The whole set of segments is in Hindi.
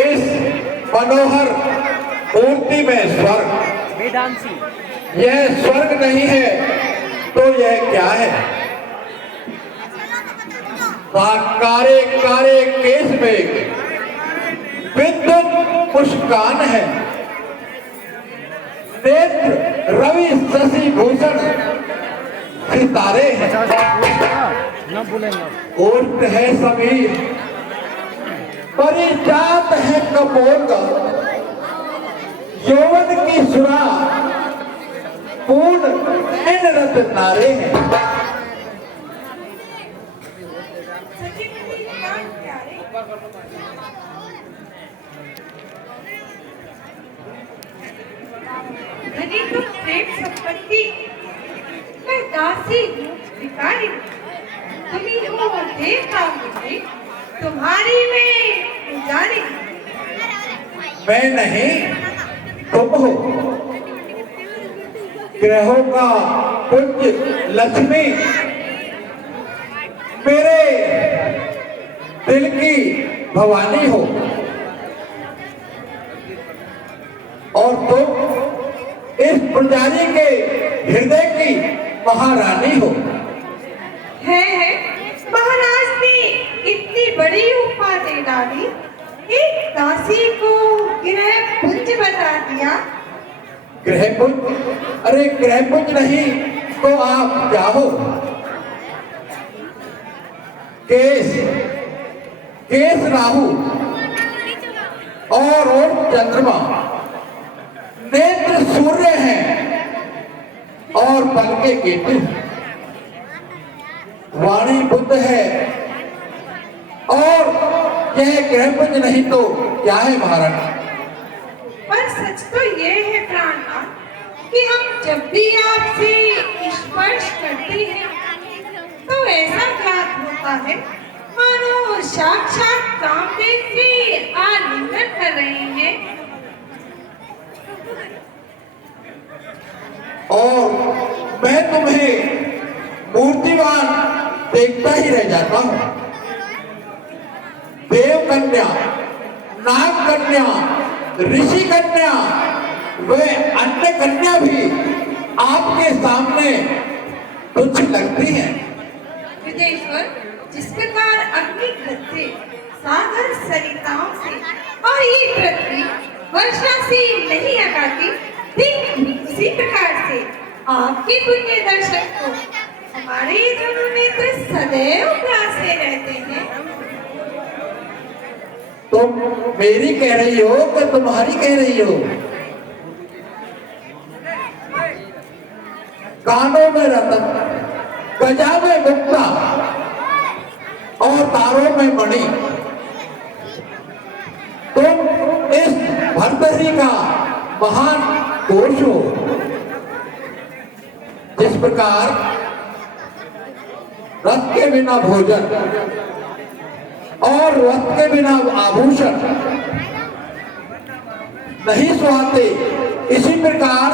इस मनोहर मूर्ति में स्वर्ग, यह स्वर्ग नहीं है तो यह क्या है? कारे कारे केस में विद्युत मुस्कान है, नेत्र रवि शशि भूषण सितारे हैं, ओठ है समीर परिजात है कपोल, यौवन की सुरा पूर्ण नैन रत नारे हैं। धनी तुम प्रेम संपत्ति, मैं दासी हूँ भिखारी, तुम्ही हो देवता मुझे, तुम्हारी मैं पुजारी। मैं नहीं तुम हो, ग्रहों का पुंज लक्ष्मी, मेरे दिल की भवानी हो, और तुम इस पुजारी के हृदय की महारानी हो। है महाराज ने इतनी बड़ी उपाधि डाली, एक दासी को गृह पुंज बता दिया। गृह पुंज? अरे गृह पुंज नहीं तो आप क्या हो? केस केस राहु और चंद्रमा, नेत्र सूर्य हैं और बल के केतु, वाणी बुद्ध है और यह ग्रहपुंज नहीं तो क्या है महारानी? पर सच तो ये है प्राणनाथ कि हम जब भी आपसे स्पर्श करते हैं तो ऐसा ज्ञात होता है मानो साक्षात कामदेव से आलिंगन कर रहे हैं। और मैं तुम्हें मूर्तिमान देखता ही रह जाता हूं। देव कन्या, नाग कन्या, ऋषि कन्या व अन्य कन्या भी आपके सामने तुच्छ लगती हैं। विदेश्वर, जिस प्रकार अग्नि गद्दे सागर सरिताओं से और ये पृथ्वी वर्षा से नहीं हटाती, ठीक उसी प्रकार से आपके पुण्य दर्शन को हमारे दोनों नेत्र सदैव प्यासे रहते हैं। तुम मेरी कह रही हो कि तुम्हारी कह रही हो? कानों में रतन, गजा में मुक्ता और तारों में मणि, तुम इस भरतरी का महान कोश हो। जिस प्रकार रथ के बिना भोजन और रथ के बिना आभूषण नहीं सुहाते, इसी प्रकार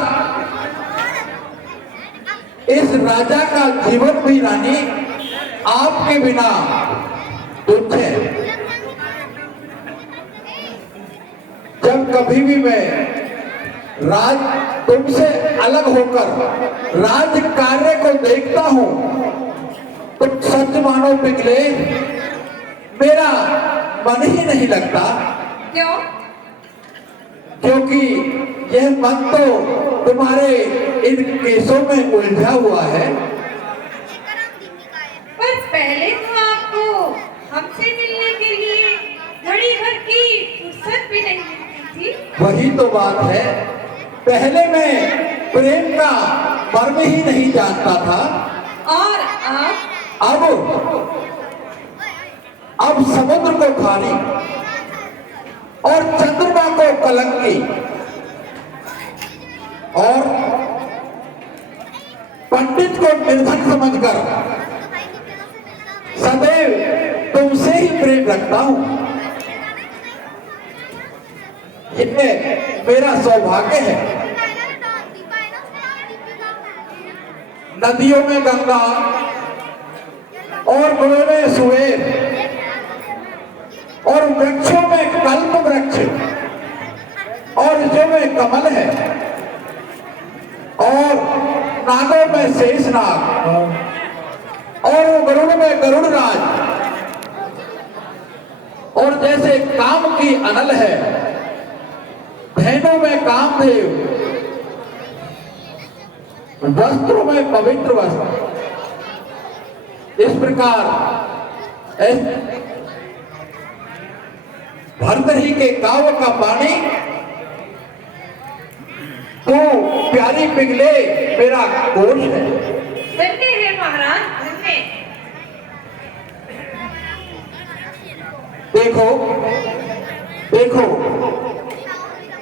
इस राजा का जीवन भी रानी आपके बिना तुच्छ है। जब कभी भी मैं राज तुमसे अलग होकर राज कार्य को देखता हूं तो सच मानो पिघले मेरा मन ही नहीं लगता। क्यों? क्योंकि यह मन तो तुम्हारे इन केसों में उलझा हुआ है। पर पहले तो आपको हमसे मिलने के लिए घड़ी भर की फुर्सत भी नहीं मिलती थी। वही तो बात है, पहले मैं प्रेम का मर्म ही नहीं जानता था, और अब समुद्र को खारी और चंद्रमा को कलंकी और पंडित को निर्धन समझकर सदैव तुमसे ही प्रेम रखता हूं। यह मेरा सौभाग्य है। नदियों में गंगा और कुएं में सुएर और वृक्षों में कल्प कल्प वृक्ष और जो में कमल है और नागों में शेषनाग और गरुड़ में गरुड़ राज और जैसे काम की अनल है धेनु में कामदेव वस्त्रों में पवित्र वस्त्र इस प्रकार भरतरी के काव्य का पानी तो प्यारी पिघले मेरा कोश है। धन्य है महाराज धन्य। देखो देखो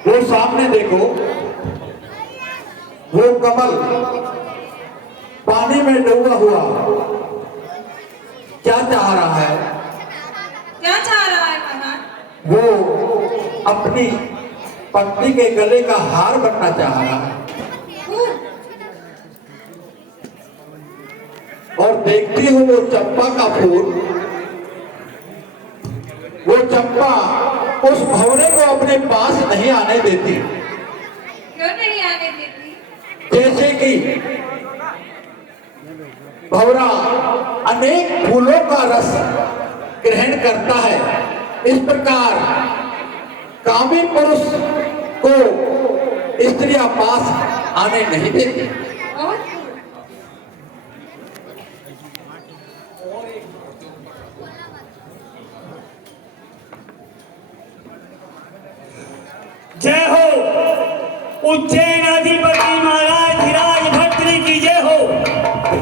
वो सामने देखो वो कमल पानी में डूबा हुआ क्या चाह रहा है? क्या चाह रहा है महाराज? वो अपनी पत्नी के गले का हार बनना चाह रहा है और देखती हो वो चंपा का फूल, वो चंपा उस भंवरे को अपने पास नहीं आने देती। क्यों नहीं आने देती? जैसे कि भंवरा अनेक फूलों का रस ग्रहण करता है, इस प्रकार कामी पुरुष को स्त्रियां पास आने नहीं देती। और जय हो उज्जैन अधिपति महाराज धीराज भट्टरी की जय हो।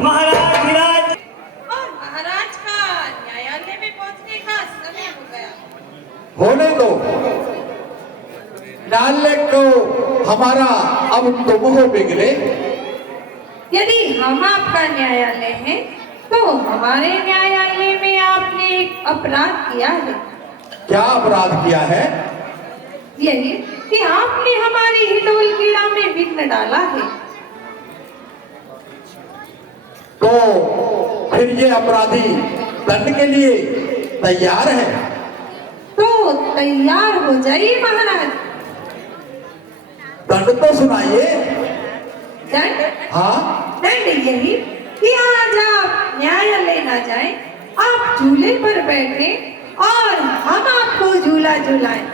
महाराज धीराज और महाराज का न्यायालय में पहुंचने का समय हो गया। होने दो, न्यायालय को हमारा अब तुम हो बिगड़े। यदि हम आपका न्यायालय है तो हमारे न्यायालय में आपने एक अपराध किया है। क्या अपराध किया है? यही कि आपने हमारी हिडोल कीड़ा में विघ्न डाला है। तो फिर ये अपराधी दंड के लिए तैयार है? तो तैयार हो जाइए महाराज। दंड तो सुनाइए। दंड? हाँ, दंड यही कि आज आप न्यायालय ना जाएं, आप झूले पर बैठे और हम आपको झूला झूलाएं।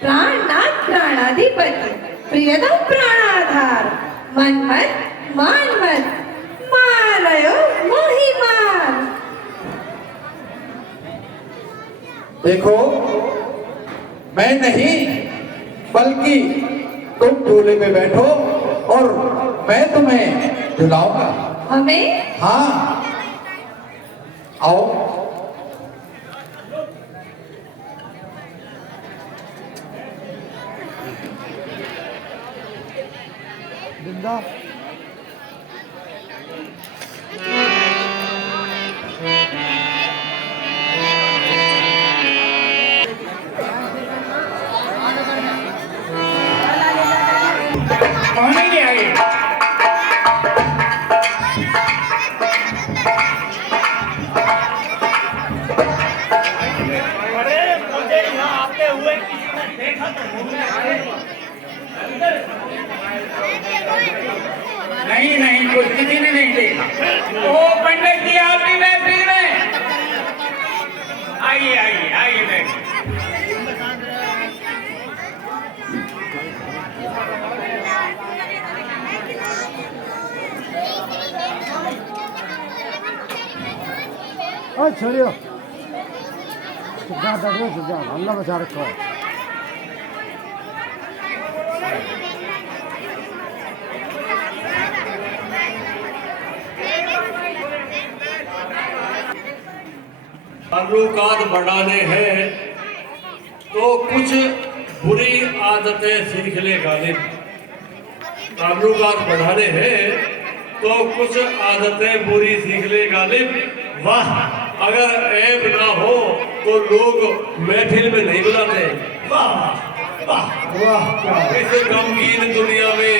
प्राणनाथ प्राणाधिपति प्रियतम प्राणाधार मनमत मानमत मारयो मोहि मार। देखो मैं नहीं बल्कि तुम झूले में बैठो और मैं तुम्हें झुलाऊंगा। हमें? हाँ, आओ। पानी ले आए। अरे मुझे यहाँ आते हुए किसी ने देखा तो नहीं नहीं कुछ किसी ने नहीं देखा। ओ पंडित जी आप भी महफिल में आइए आइए आइए बैठिए। अरे छोड़ियो जा डरो जा अल्लाह बचा रखो है। ताल्लुकात बढ़ाने हैं तो कुछ बुरी आदतें सीख ले गालिब। ताल्लुकात बढ़ाने हैं तो कुछ आदतें बुरी सीख ले गालिब। वाह, अगर ऐब ना हो तो लोग महफिल में नहीं बुलाते। वाह वाह वाह। इस गमगीन दुनिया में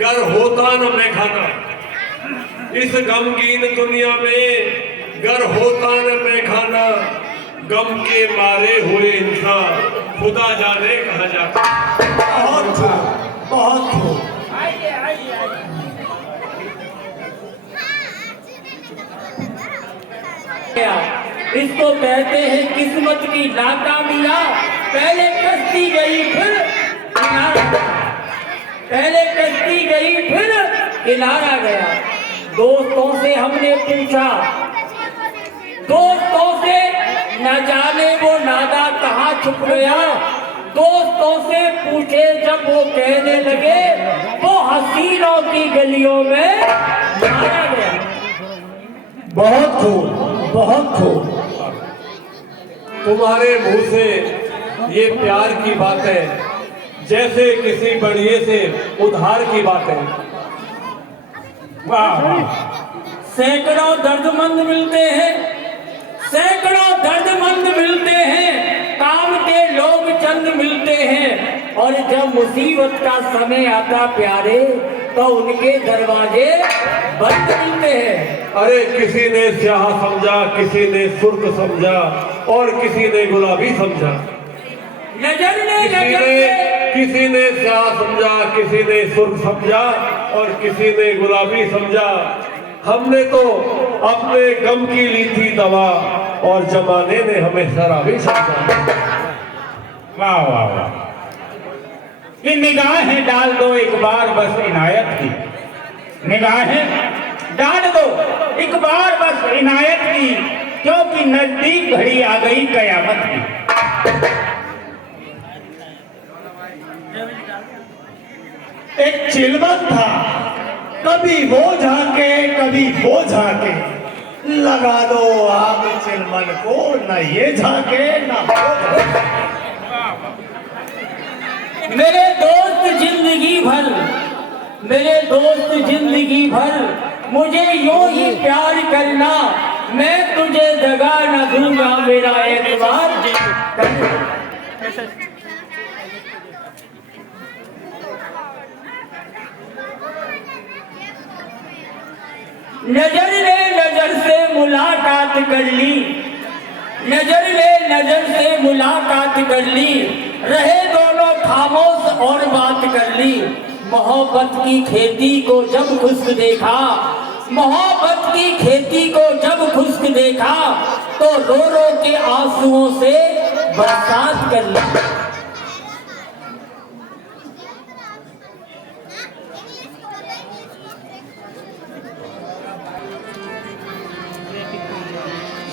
गर होता न मैं खाना, इस गमगीन दुनिया में गर होता न मैं खाना, गम के मारे हुए इंसान खुदा जाने कहाँ जाता है। बहुत खूब, बहुत खूब। आइए आइए आइए। इसको कहते हैं किस्मत की नाकामियां। पहले कश्ती गई फिर किनारा, पहले कश्ती गई फिर किनारा गया। दोस्तों से हमने पूछा, दोस्तों से न जाने वो नादा कहाँ छुप गया। दोस्तों से पूछे जब वो कहने लगे, वो हसीनों की गलियों में मारा गया। बहुत खूब, बहुत खूब। तुम्हारे मुंह से ये प्यार की बातें जैसे किसी बढ़िए से उधार की बातें। वाह वाह। सैकड़ों दर्दमंद मिलते हैं, सैकड़ों दर्दमंद मिलते हैं, काम के लोग चंद मिलते हैं, और जब मुसीबत का समय आता प्यारे तो उनके दरवाजे बंद मिलते हैं। अरे किसी ने स्याह समझा, किसी ने सुर्ख समझा, और किसी ने गुलाबी समझा। नजर ने किसी ने स्याह समझा, किसी ने सुर्ख समझा, और किसी ने गुलाबी समझा। हमने तो अपने गम की ली थी दवा, और जमाने ने हमें शराबी समझा। वाह वाह वाह। ये निगाहें डाल दो एक बार बस इनायत की, निगाहें डाल दो एक बार बस इनायत की, क्योंकि नजदीक घड़ी आ गई कयामत की। एक चिलमन था, कभी वो झांके कभी वो झांके, लगा दो आग चिलमन को, न ये झांके न वो झांके। मेरे दोस्त जिंदगी भर, मेरे दोस्त जिंदगी भर मुझे यूं ही प्यार करना, मैं तुझे दगा न दूंगा मेरा एतबार करना। नजर ने नजर से मुलाकात कर ली, नजर ने नजर से मुलाकात कर ली, रहे दोनों खामोश और बात कर ली। मोहब्बत की खेती को जब खुश्क देखा, मोहब्बत की खेती को जब खुश्क देखा, तो रो रो के आंसुओं से बरसात कर ली।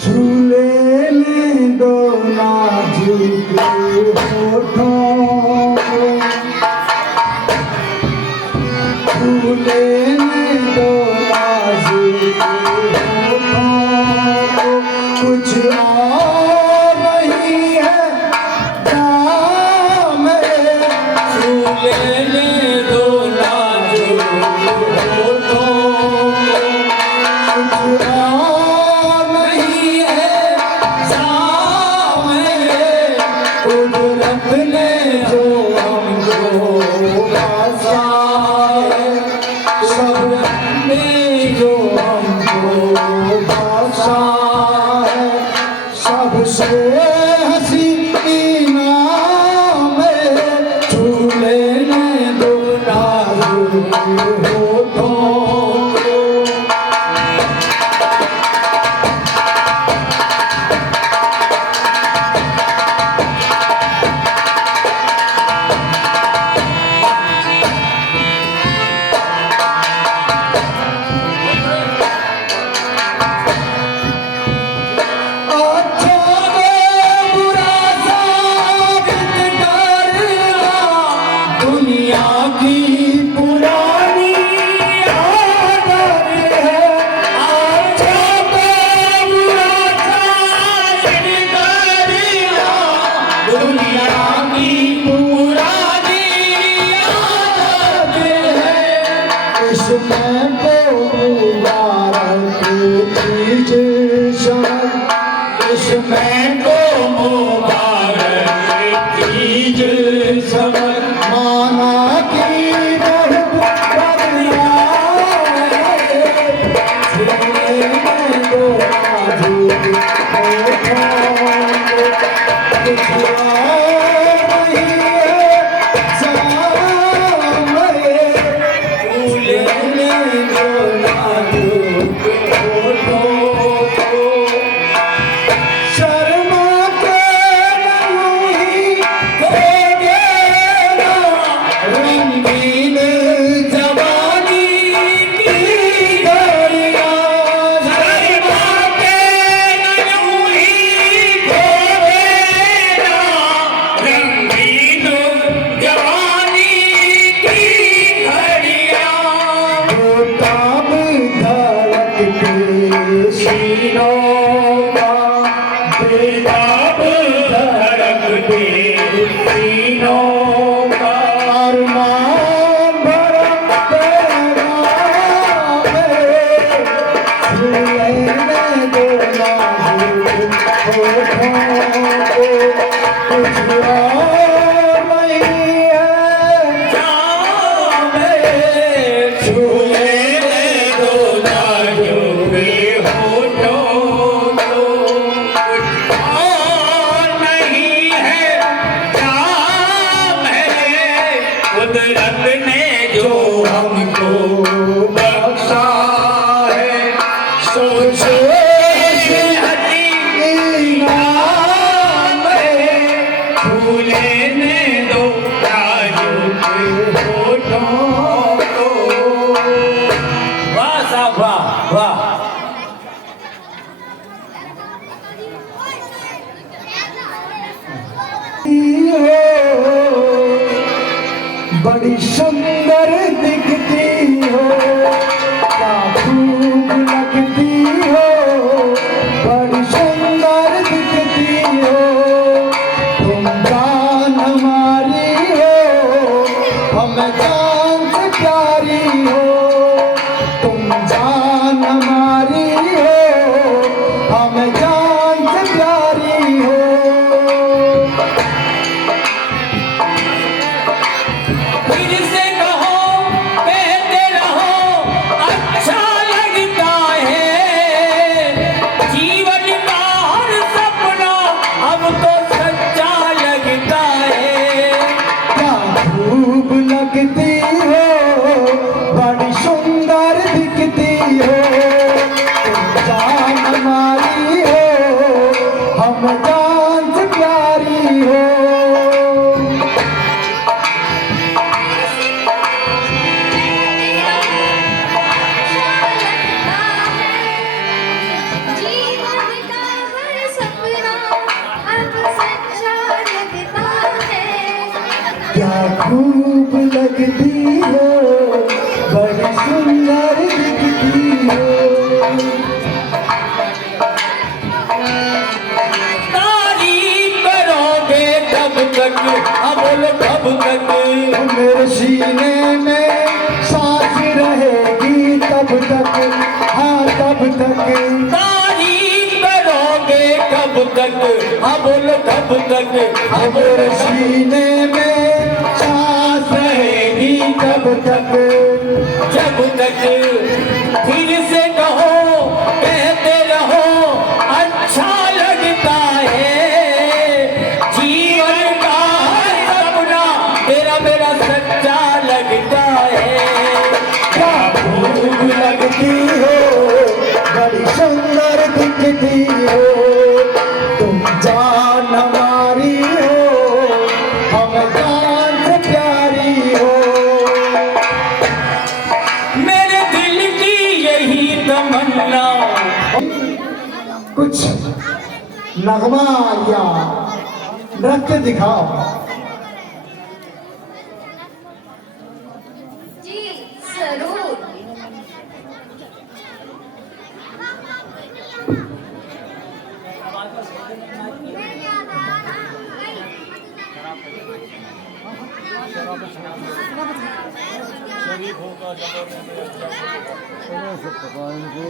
झूले में दो नाजुक होठों, झूले में दो नाजुक होठों, कुछ और नहीं है जाम मेरे। झूले में दो नाजुक होठों, कुछ और नहीं है जाम मेरे, कुदरत ने जो हमको बख्शा है, सब ने जो हमको बख्शा है, सबसे हंसी इनाम है, झूले ने दो नाजुक होठों को। दुनिया की पुरानी आदत है, अच्छा तो बुरा साबित करिया। दुनिया की पुरानी आदत है, इसमें तो मुबारक चीज समझ, इसमें तो मुबारक चीज समझ, माना की बहुत बढ़िया है, झूले में दो नाजुक होठों, कुछ और रणबीर तीनों का अरमान भरा तेरा नाम है। छूने दो नाज़ुक होठों को, कुछ और नहीं है जाम है। छूने दो नाज़ुक होठों को, कुछ और नहीं है जाम है। कुदरत ने जो हमको बख्शा है, सोचो इनाम है। फूले ने दो नाज़ुक होठों को। वाह साहब वाह वाह। बड़ी सुंदर दिखती हो, क्या खूब लगती हो। बड़ी सुंदर दिखती हो, तुम जान हमारी हो, हम जान से प्यारी हो। तुम जान हमारी हो, हम जान से प्यारी हो। फिर से कहो कहते रहो अच्छा लगता है। जीवन का हर सपना अब तो सच्चा लगता है। क्या खूब लगती हो, बड़ी सुंदर दिखती हो। तुम जान हमारी हो, हम जान से प्यारी हो। जीवन का हर सपना अब सच्चा लगता है। क्या खूब लगती हो, बड़ी सुंदर दिखती हो। तारीफ करोगे कब तक, अब बोलो कब तक। मेरे सीने में सांस रहेगी तब तक, हाँ तब तक। तारीफ करोगे कब तक, अब बोलो कब तक। अब मेरे सीने में सांस रहेगी तब तक। जब तक फिर से कहो कहते रहो अच्छा लगता है। जीवन का हर सपना तेरा मेरा सच्चा लगता है। क्या खूब लगती हो, बड़ी सुंदर दिखती हो। तुम जान हमारी हो, हम जान से प्यारी हो। मेरे दिल की यही तमन्ना। कुछ नगमा या नृत्य दिखाओ। जी जरूर। अरे सब पता है इनको।